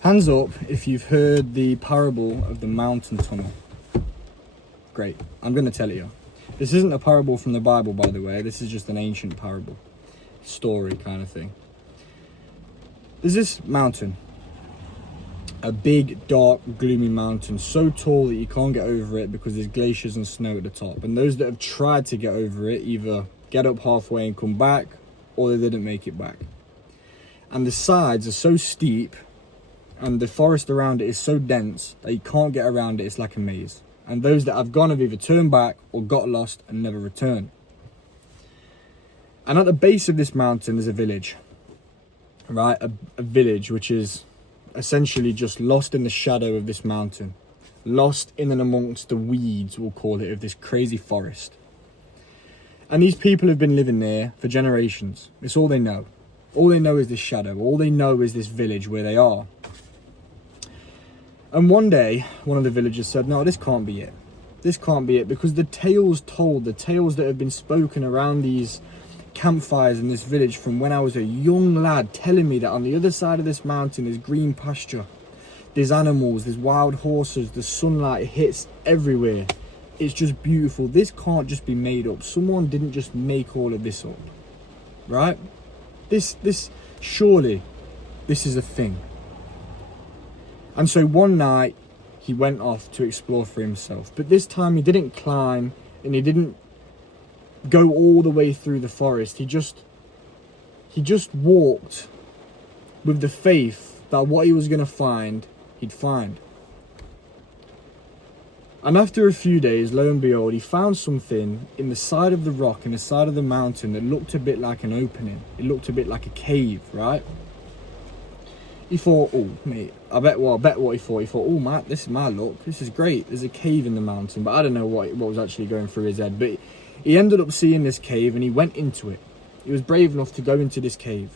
Hands up if you've heard the parable of the mountain tunnel. Great, I'm going to tell it you. This isn't a parable from the Bible, by the way. This is just an ancient parable. Story kind of thing. There's this mountain. A big, dark, gloomy mountain. So tall that you can't get over it because there's glaciers and snow at the top. And those that have tried to get over it either get up halfway and come back, or they didn't make it back. And the sides are so steep, and the forest around it is so dense that you can't get around it. It's like a maze. And those that have gone have either turned back or got lost and never returned. And at the base of this mountain is a village, right? A village which is essentially just lost in the shadow of this mountain, lost in and amongst the weeds, we'll call it, of this crazy forest. And these people have been living there for generations. It's all they know. All they know is this shadow. All they know is this village where they are. And one day, one of the villagers said, no, this can't be it. This can't be it, because the tales told, the tales that have been spoken around these campfires in this village from when I was a young lad, telling me that on the other side of this mountain is green pasture. There's animals, there's wild horses, the sunlight hits everywhere. It's just beautiful. This can't just be made up. Someone didn't just make all of this up, right? Surely, this is a thing. And so one night, he went off to explore for himself. But this time he didn't climb and he didn't go all the way through the forest. He just walked with the faith that what he was going to find, he'd find. And after a few days, lo and behold, he found something in the side of the rock, in the side of the mountain, that looked a bit like an opening. It looked a bit like a cave, right? He thought, oh, mate, I bet what he thought. He thought, oh, Matt, this is my luck. This is great. There's a cave in the mountain. But I don't know what was actually going through his head. But he ended up seeing this cave and he went into it. He was brave enough to go into this cave.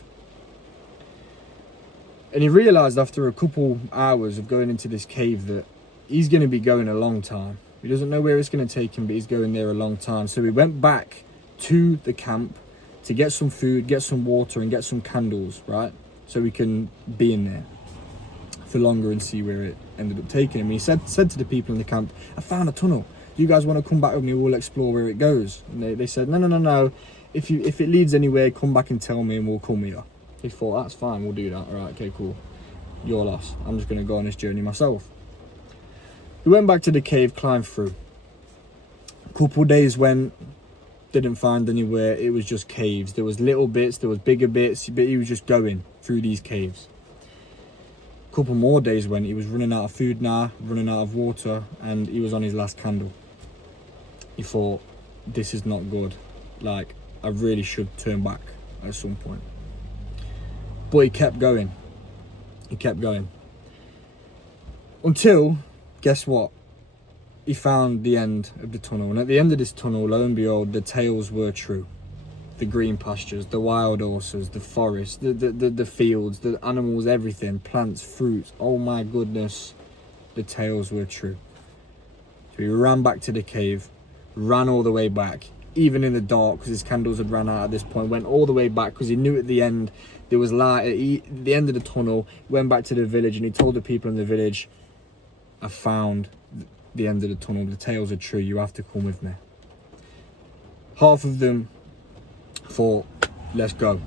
And he realised after a couple hours of going into this cave that he's going to be going a long time. He doesn't know where it's going to take him, but he's going there a long time. So he went back to the camp to get some food, get some water and get some candles, right? So we can be in there for longer and see where it ended up taking him. He said to the people in the camp, I found a tunnel. Do you guys want to come back with me? We'll explore where it goes. And they said, no. If it leads anywhere, come back and tell me and we'll come here. He thought, that's fine, we'll do that. All right, okay, cool. You're lost. I'm just going to go on this journey myself. He went back to the cave, climbed through. A couple of days went, didn't find anywhere. It was just caves. There was little bits, there was bigger bits, but he was just going through these caves. A couple more days went, he was running out of food now, running out of water, and he was on his last candle. He thought, this is not good. Like, I really should turn back at some point. But he kept going. He kept going. Until, guess what? He found the end of the tunnel. And at the end of this tunnel, lo and behold, the tales were true. The green pastures, the wild horses, the forest, the fields, the animals, everything, plants, fruits. Oh my goodness, the tales were true. So he ran back to the cave, ran all the way back, even in the dark, because his candles had run out at this point, went all the way back because he knew at the end there was light. At the end of the tunnel, went back to the village and he told the people in the village, I found the end of the tunnel. The tales are true. You have to come with me. Half of them thought, let's go.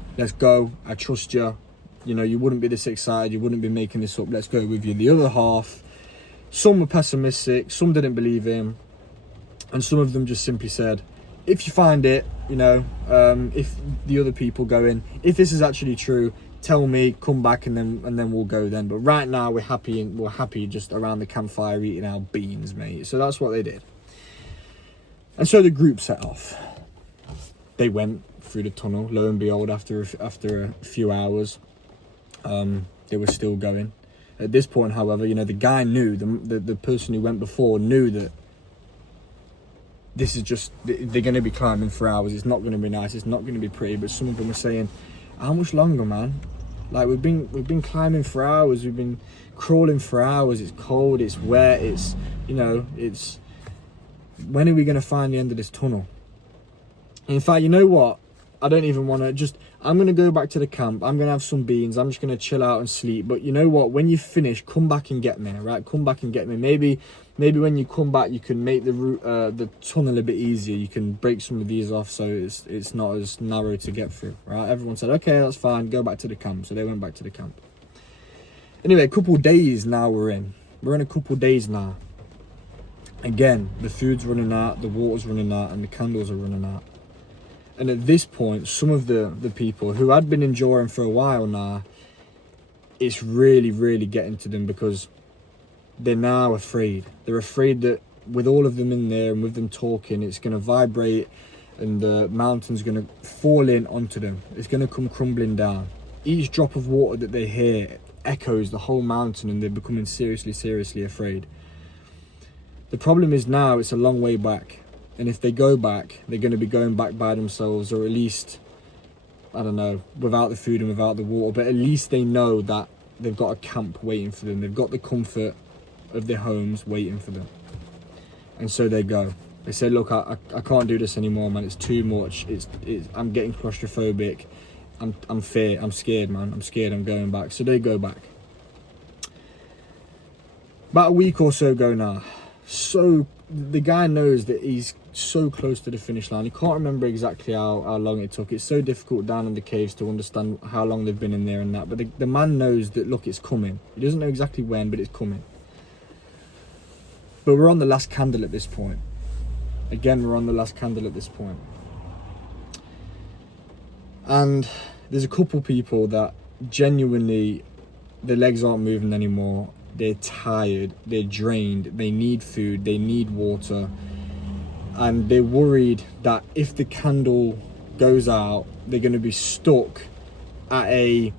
I trust you. You know, you wouldn't be this excited. You wouldn't be making this up. Let's go with you. The other half, some were pessimistic. Some didn't believe him. And some of them just simply said, if you find it, you know, if the other people go in, if this is actually true, tell me, come back, and then we'll go then. But right now we're happy just around the campfire eating our beans, mate. So that's what they did. And so the group set off. They went through the tunnel. Lo and behold, after a few hours, they were still going. At this point, however, you know, the guy knew, the person who went before knew that this is just, they're going to be climbing for hours. It's not going to be nice. It's not going to be pretty. But some of them were saying, how much longer, man? Like, we've been climbing for hours. We've been crawling for hours. It's cold. It's wet. It's, you know, it's, when are we going to find the end of this tunnel? In fact, you know what? I don't even want to I'm going to go back to the camp. I'm going to have some beans. I'm just going to chill out and sleep. But you know what? When you finish, come back and get me, right? Come back and get me. Maybe when you come back, you can make the route, the tunnel a bit easier. You can break some of these off so it's not as narrow to get through, right? Everyone said, okay, that's fine. Go back to the camp. So they went back to the camp. Anyway, a couple of days now we're in a couple of days now. Again, the food's running out, the water's running out, and the candles are running out. And at this point, some of the people who had been enduring for a while now, it's really, really getting to them because they're now afraid. They're afraid that with all of them in there and with them talking, it's going to vibrate and the mountain's going to fall in onto them. It's going to come crumbling down. Each drop of water that they hear echoes the whole mountain, and they're becoming seriously, seriously afraid. The problem is now it's a long way back. And if they go back, they're going to be going back by themselves, or at least, I don't know, without the food and without the water. But at least they know that they've got a camp waiting for them. They've got the comfort of their homes waiting for them. And so they go. They say, look, I can't do this anymore, man. It's too much. I'm getting claustrophobic. I'm scared, man. I'm scared. I'm going back. So they go back. About a week or so ago now. So the guy knows that he's so close to the finish line. He can't remember exactly how long it took. It's so difficult down in the caves to understand how long they've been in there and that. But the man knows that, look, it's coming. He doesn't know exactly when, but it's coming. But we're on the last candle at this point. Again, we're on the last candle at this point. And there's a couple people that genuinely, their legs aren't moving anymore. They're tired, they're drained, they need food, they need water. And they're worried that if the candle goes out, they're going to be stuck at a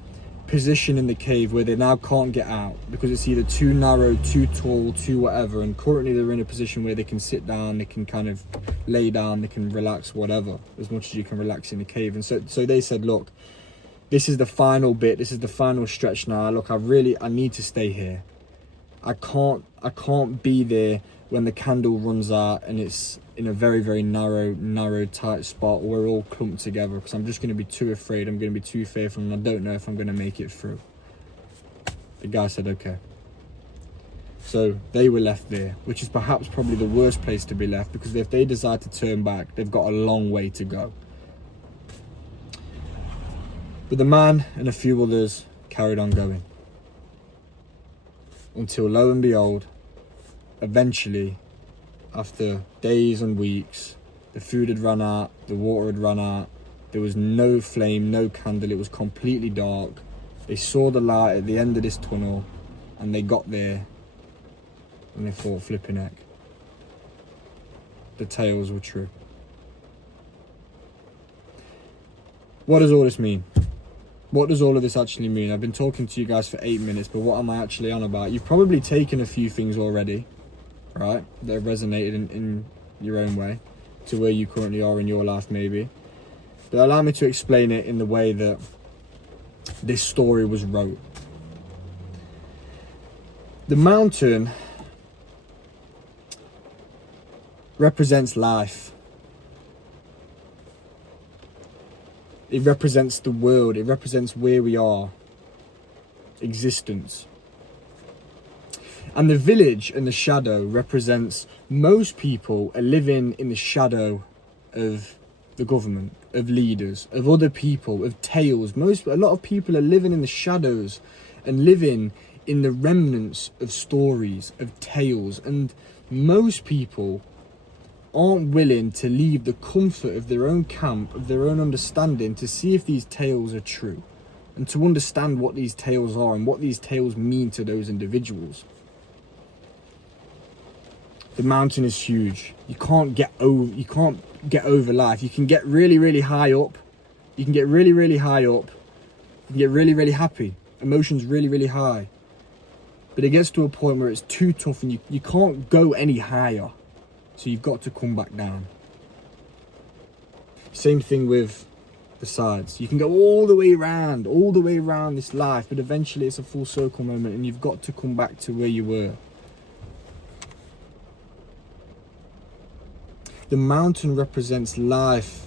position in the cave where they now can't get out because it's either too narrow, too tall, too whatever. And currently they're in a position where they can sit down, they can kind of lay down, they can relax, whatever, as much as you can relax in the cave. And so they said, look, this is the final bit, this is the final stretch now. Look, I need to stay here. I can't be there when the candle runs out and it's in a very, very narrow, tight spot where we're all clumped together, because I'm just going to be too afraid. I'm going to be too fearful, and I don't know if I'm going to make it through. The guy said, okay. So they were left there, which is perhaps probably the worst place to be left, because if they decide to turn back, they've got a long way to go. But the man and a few others carried on going. Until, lo and behold, eventually, after days and weeks, the food had run out, the water had run out, there was no flame, no candle, it was completely dark. They saw the light at the end of this tunnel, and they got there, and they thought, flipping heck, the tales were true. What does all this mean? What does all of this actually mean? I've been talking to you guys for 8 minutes, but what am I actually on about? You've probably taken a few things already, right, that have resonated in your own way to where you currently are in your life, maybe. But allow me to explain it in the way that this story was wrote. The mountain represents life. It represents the world. It represents where we are. Existence. And the village and the shadow represents most people are living in the shadow of the government, of leaders, of other people, of tales. A lot of people are living in the shadows and living in the remnants of stories, of tales. And most people aren't willing to leave the comfort of their own camp, of their own understanding, to see if these tales are true and to understand what these tales are and what these tales mean to those individuals. The mountain is huge. You can't get over life. You can get really, really high up. You can get really, really high up. You can get really, really happy. Emotions really, really high. But it gets to a point where it's too tough and you can't go any higher. So you've got to come back down. Same thing with the sides. You can go all the way around this life, but eventually it's a full circle moment and you've got to come back to where you were. The mountain represents life,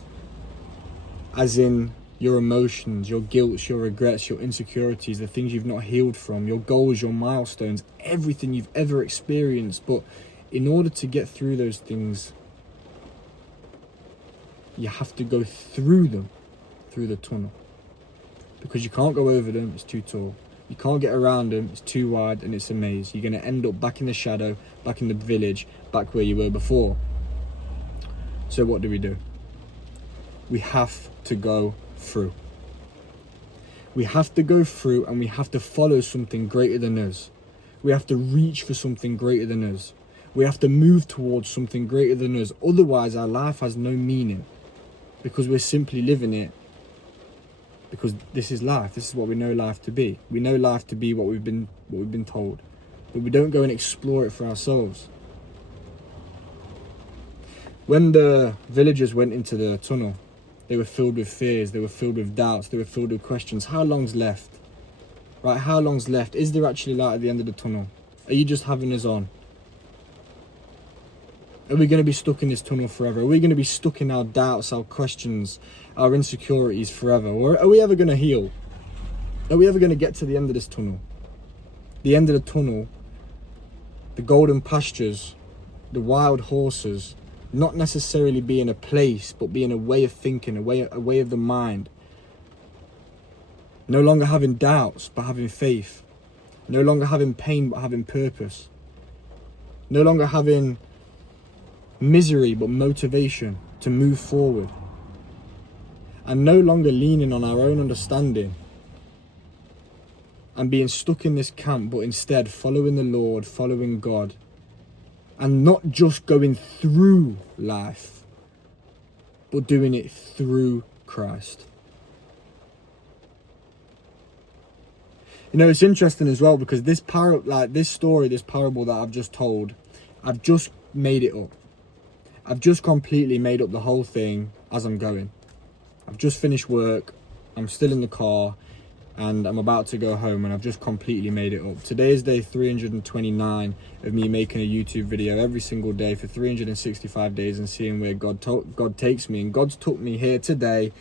as in your emotions, your guilt, your regrets, your insecurities, the things you've not healed from, your goals, your milestones, everything you've ever experienced. But in order to get through those things, you have to go through them, through the tunnel. Because you can't go over them, it's too tall. You can't get around them, it's too wide, and it's a maze. You're going to end up back in the shadow, back in the village, back where you were before. So what do? We have to go through. We have to go through, and we have to follow something greater than us. We have to reach for something greater than us. We have to move towards something greater than us. Otherwise, our life has no meaning, because we're simply living it because this is life. This is what we know life to be. We know life to be what we've been told, but we don't go and explore it for ourselves. When the villagers went into the tunnel, they were filled with fears, they were filled with doubts, they were filled with questions. How long's left? Right, how long's left? Is there actually light at the end of the tunnel? Are you just having us on? Are we going to be stuck in this tunnel forever? Are we going to be stuck in our doubts, our questions, our insecurities forever? Or are we ever going to heal? Are we ever going to get to the end of this tunnel? The end of the tunnel, the golden pastures, the wild horses, not necessarily being a place, but being a way of thinking, a way of the mind. No longer having doubts, but having faith. No longer having pain, but having purpose. No longer having misery, but motivation to move forward. And no longer leaning on our own understanding and being stuck in this camp, but instead following the Lord, following God. And not just going through life, but doing it through Christ. You know, it's interesting as well, because this parable that I've just told, I've just made it up. I've just completely made up the whole thing as I'm going. I've just finished work, I'm still in the car, and I'm about to go home, and I've just completely made it up. Today is day 329 of me making a YouTube video every single day for 365 days and seeing where God takes me. And God's took me here today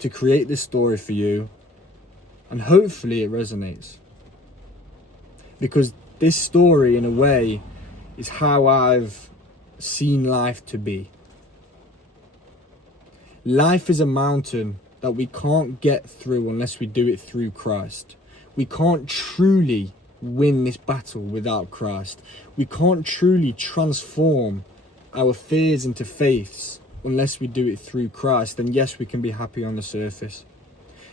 to create this story for you, and hopefully it resonates. Because this story, in a way, is how I've seen life to be. Life is a mountain that we can't get through unless we do it through Christ. We can't truly win this battle without Christ. We can't truly transform our fears into faiths unless we do it through Christ. And yes, we can be happy on the surface.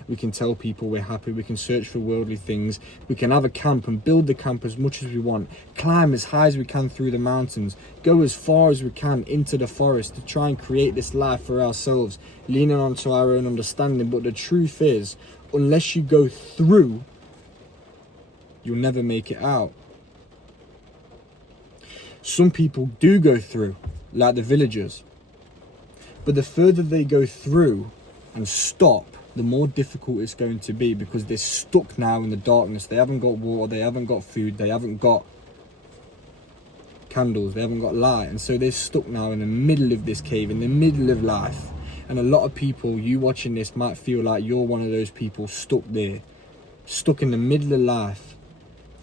We can tell people we're happy. We can search for worldly things. We can have a camp and build the camp as much as we want. Climb as high as we can through the mountains. Go as far as we can into the forest to try and create this life for ourselves, leaning onto our own understanding. But the truth is, unless you go through, you'll never make it out. Some people do go through, like the villagers. But the further they go through and stop, the more difficult it's going to be, because they're stuck now in the darkness. They haven't got water, they haven't got food, they haven't got candles, they haven't got light. And so they're stuck now in the middle of this cave, in the middle of life. And a lot of people, you watching this, might feel like you're one of those people stuck there, stuck in the middle of life.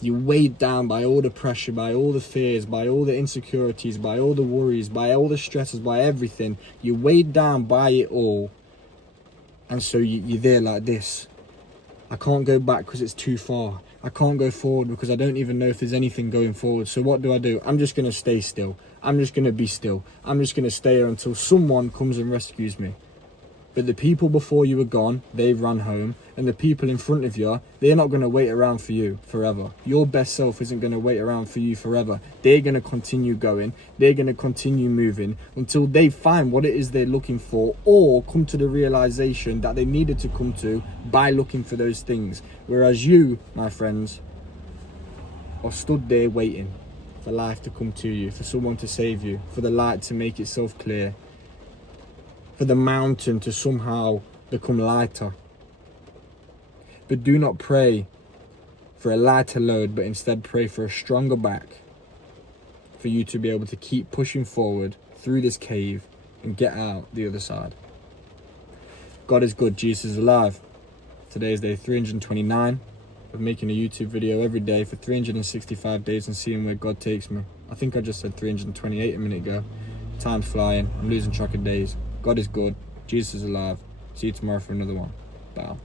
You're weighed down by all the pressure, by all the fears, by all the insecurities, by all the worries, by all the stresses, by everything. You're weighed down by it all. And so you're there like this. I can't go back because it's too far. I can't go forward because I don't even know if there's anything going forward. So what do? I'm just going to stay still. I'm just going to be still. I'm just going to stay here until someone comes and rescues me. But the people before you are gone, they've run home. And the people in front of you, they're not going to wait around for you forever. Your best self isn't going to wait around for you forever. They're going to continue going. They're going to continue moving until they find what it is they're looking for, or come to the realization that they needed to come to by looking for those things. Whereas you, my friends, are stood there waiting for life to come to you, for someone to save you, for the light to make itself clear, for the mountain to somehow become lighter. But do not pray for a lighter load, but instead pray for a stronger back, for you to be able to keep pushing forward through this cave and get out the other side. God is good, Jesus is alive. Today is day 329 of making a YouTube video every day for 365 days and seeing where God takes me. I think I just said 328 a minute ago. Time's flying. I'm losing track of days. God is good. Jesus is alive. See you tomorrow for another one. Bye.